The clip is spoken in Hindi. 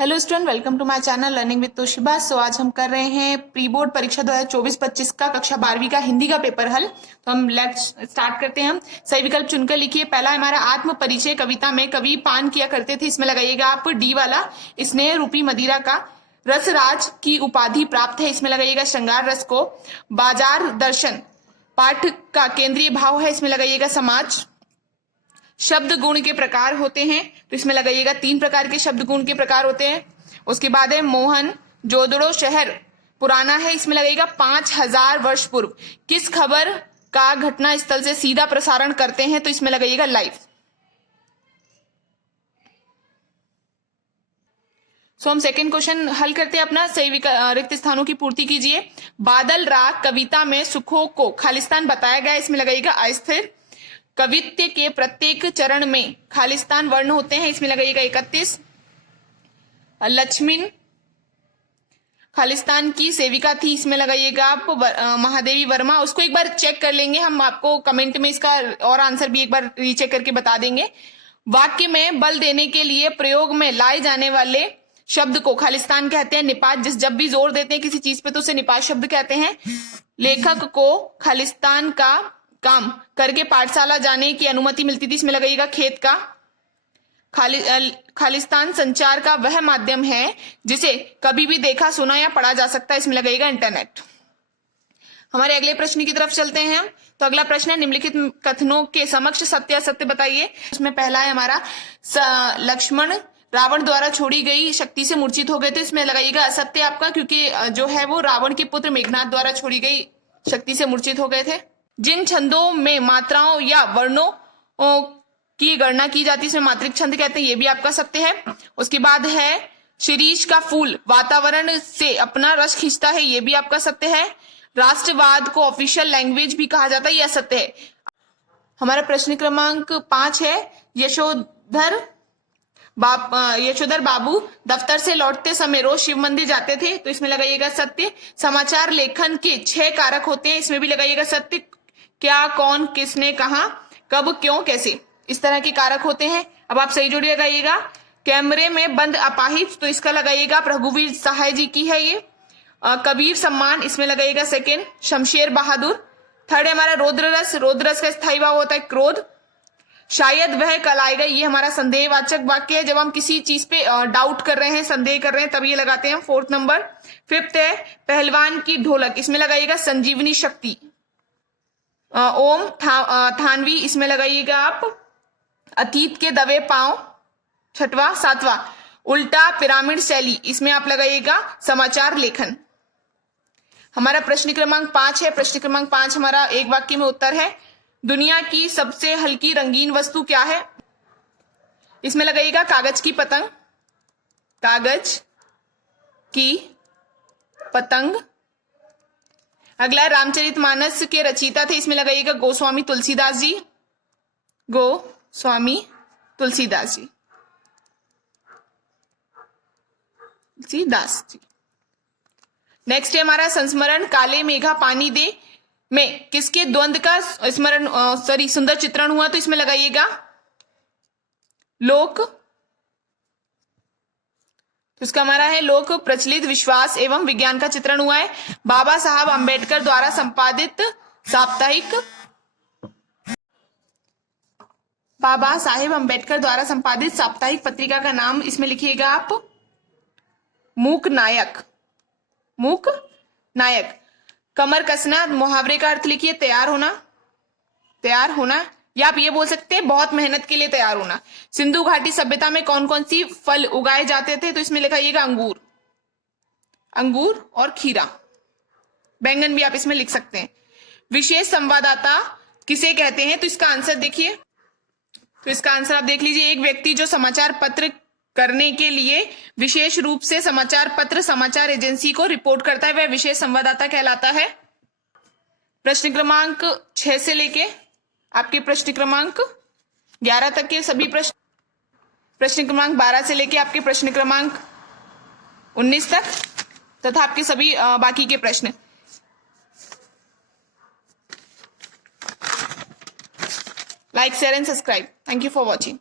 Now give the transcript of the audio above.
Hello student, welcome to my channel learning with Toshiba. So आज हम कर रहे हैं प्री बोर्ड परीक्षा 2024-25 का कक्षा 12वीं का हिंदी का पेपर हल। तो हम लेट्स स्टार्ट करते हैं। हम सही विकल्प चुनकर लिखिए। पहला हमारा आत्म परिचय कविता में कवि पान किया करते थे, इसमें लगाइएगा आप डी वाला। स्नेह रूपी मदिरा का रसराज की उपाधि प्राप्त है, इसमें लगाइएगा श्रृंगार रस को। बाजार दर्शन पाठ का केंद्रीय भाव है, इसमें लगाइएगा समाज। शब्द गुण के प्रकार होते हैं, तो इसमें लगाइएगा 3 प्रकार के शब्द गुण के प्रकार होते हैं। उसके बाद है मोहन जोदड़ो शहर पुराना है, इसमें लगाइएगा 5000 वर्ष पूर्व। किस खबर का घटना स्थल से सीधा प्रसारण करते हैं, तो इसमें लगाइएगा लाइव। सो हम सेकेंड क्वेश्चन हल करते हैं अपना। सही रिक्त स्थानों की पूर्ति कीजिए। बादल राग कविता में सुखों को खालिस्तान बताया गया, इसमें लगाइएगा अस्थिर। कवित्व के प्रत्येक चरण में खालिस्तान वर्ण होते हैं, इसमें लगाइएगा 31। लक्ष्मीन खालिस्तान की सेविका थी, इसमें लगाइएगा आप महादेवी वर्मा। उसको एक बार चेक कर लेंगे, हम आपको कमेंट में इसका और आंसर भी एक बार रीचेक करके बता देंगे। वाक्य में बल देने के लिए प्रयोग में लाए जाने वाले शब्द को खालिस्तान कहते हैं। निपात, जब भी जोर देते हैं किसी चीज पे तो उसे निपात शब्द कहते हैं। लेखक को खालिस्तान का काम करके पाठशाला जाने की अनुमति मिलती थी, इसमें लगाइएगा खेत का। खालिस्तान संचार का वह माध्यम है जिसे कभी भी देखा, सुना या पढ़ा जा सकता है, इसमें लगाइएगा इंटरनेट। हमारे अगले प्रश्न की तरफ चलते हैं हम। तो अगला प्रश्न है, निम्नलिखित कथनों के समक्ष सत्य असत्य बताइए। उसमें पहला है हमारा लक्ष्मण रावण द्वारा छोड़ी गई शक्ति से मूर्छित हो गए थे, इसमें लगाइएगा असत्य आपका, क्योंकि जो है वो रावण के पुत्र मेघनाद द्वारा छोड़ी गई शक्ति से मूर्छित हो गए थे। जिन छंदों में मात्राओं या वर्णों की गणना की जाती है, इसमें मात्रिक छंद कहते हैं, ये भी आपका सत्य है। उसके बाद है शिरीष का फूल वातावरण से अपना रस खींचता है, ये भी आपका सत्य है। राष्ट्रवाद को ऑफिशियल लैंग्वेज भी कहा जाता है, यह सत्य है। हमारा प्रश्न क्रमांक 5 है, यशोधर बाबू दफ्तर से लौटते समय रोज शिव मंदिर जाते थे, तो इसमें लगाइएगा सत्य। समाचार लेखन के 6 कारक होते हैं, इसमें भी लगाइएगा सत्य। क्या, कौन, किसने, कहा, कब, क्यों, कैसे, इस तरह के कारक होते हैं। अब आप सही जोड़ी लगाइएगा। कैमरे में बंद अपाहिज, तो इसका लगाइएगा रघुवीर सहाय जी की है ये। कबीर सम्मान, इसमें लगाइएगा सेकेंड। शमशेर बहादुर। थर्ड है हमारा रौद्र रस का स्थायी भाव होता है क्रोध। शायद वह कल आएगा, ये हमारा संदेहवाचक वाक्य है, जब हम किसी चीज पे डाउट कर रहे हैं, संदेह कर रहे हैं, तब ये लगाते हैं। 4th number. 5th है पहलवान की ढोलक, इसमें लगाइएगा संजीवनी शक्ति। ओम थानवी, इसमें लगाइएगा आप अतीत के दबे पांव। 6वां। 7वां उल्टा पिरामिड शैली, इसमें आप लगाइएगा समाचार लेखन। हमारा प्रश्न क्रमांक 5 है। प्रश्न क्रमांक 5 हमारा एक वाक्य में उत्तर है। दुनिया की सबसे हल्की रंगीन वस्तु क्या है, इसमें लगाइएगा कागज की पतंग। कागज की पतंग। अगला रामचरितमानस के रचयिता थे, इसमें लगाइएगा गोस्वामी तुलसीदास जी। गोस्वामी तुलसीदास जी। नेक्स्ट है हमारा संस्मरण काले मेघा पानी दे में किसके द्वंद का स्मरण सुंदर चित्रण हुआ, तो इसमें लगाइएगा लोक। तो इसका हमारा है लोक प्रचलित विश्वास एवं विज्ञान का चित्रण हुआ है। बाबा साहब अंबेडकर द्वारा संपादित साप्ताहिक पत्रिका का नाम इसमें लिखिएगा आप मूक नायक। कमर कसना, मुहावरे का अर्थ लिखिए तैयार होना, या आप ये बोल सकते हैं बहुत मेहनत के लिए तैयार होना। सिंधु घाटी सभ्यता में कौन कौन सी फल उगाए जाते थे, तो इसमें लिखाइएगा अंगूर और खीरा। बैंगन भी आप इसमें लिख सकते हैं। विशेष संवाददाता किसे कहते हैं, तो इसका आंसर देखिए। तो इसका आंसर आप देख लीजिए, एक व्यक्ति जो समाचार पत्र करने के लिए विशेष रूप से समाचार पत्र समाचार एजेंसी को रिपोर्ट करता है, वह विशेष संवाददाता कहलाता है। प्रश्न क्रमांक 6 से लेके आपके प्रश्न क्रमांक 11 तक के सभी प्रश्न क्रमांक 12 से लेके आपके प्रश्न क्रमांक 19 तक तथा आपके सभी बाकी के प्रश्न। Like, share and subscribe. Thank you for watching.